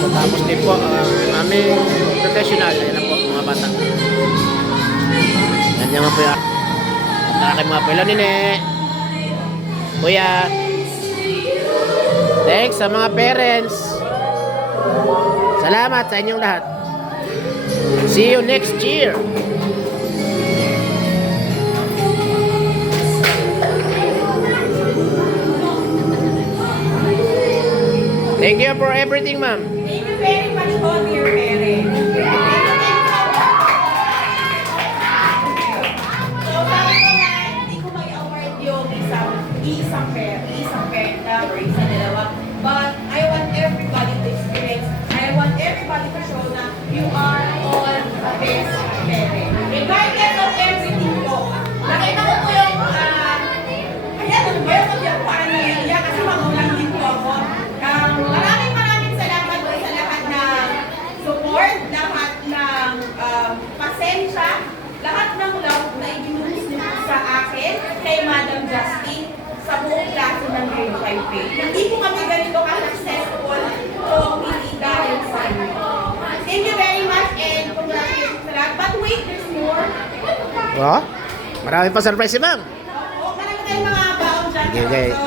So, tapos din po ang aming professional. Ayan na po mga bata. Yan naman po yung aking mga pila nini. Kuya. Thanks sa mga parents. Salamat sa inyong lahat. See you next year. Thank you for everything, ma'am. Thank you very much po, dear parents. So, sabi ko nga, hindi ko may award yung isang parent lang or isang dalawa. But I want everybody to experience. I want everybody to show na you are all the best parent. Regardless of everything po. Nakita ko po yung, ayan, ano ba yung parang naiiyak kasi magulang din po ako. Maraming salamat po sa lahat ng support, lahat ng pasensya, lahat ng love na ibinuhos niyo sa akin, kay Madam Justine, sa buong klase ng grade 5 pay. Hindi po kami ganito ka-successful kung hindi dahil sa inyo. Thank you very much and congratulations sa lahat. But wait, there's more. Oh, marami pa surprise si ma'am. Oo, marami tayong mga baon dyan. Okay. So,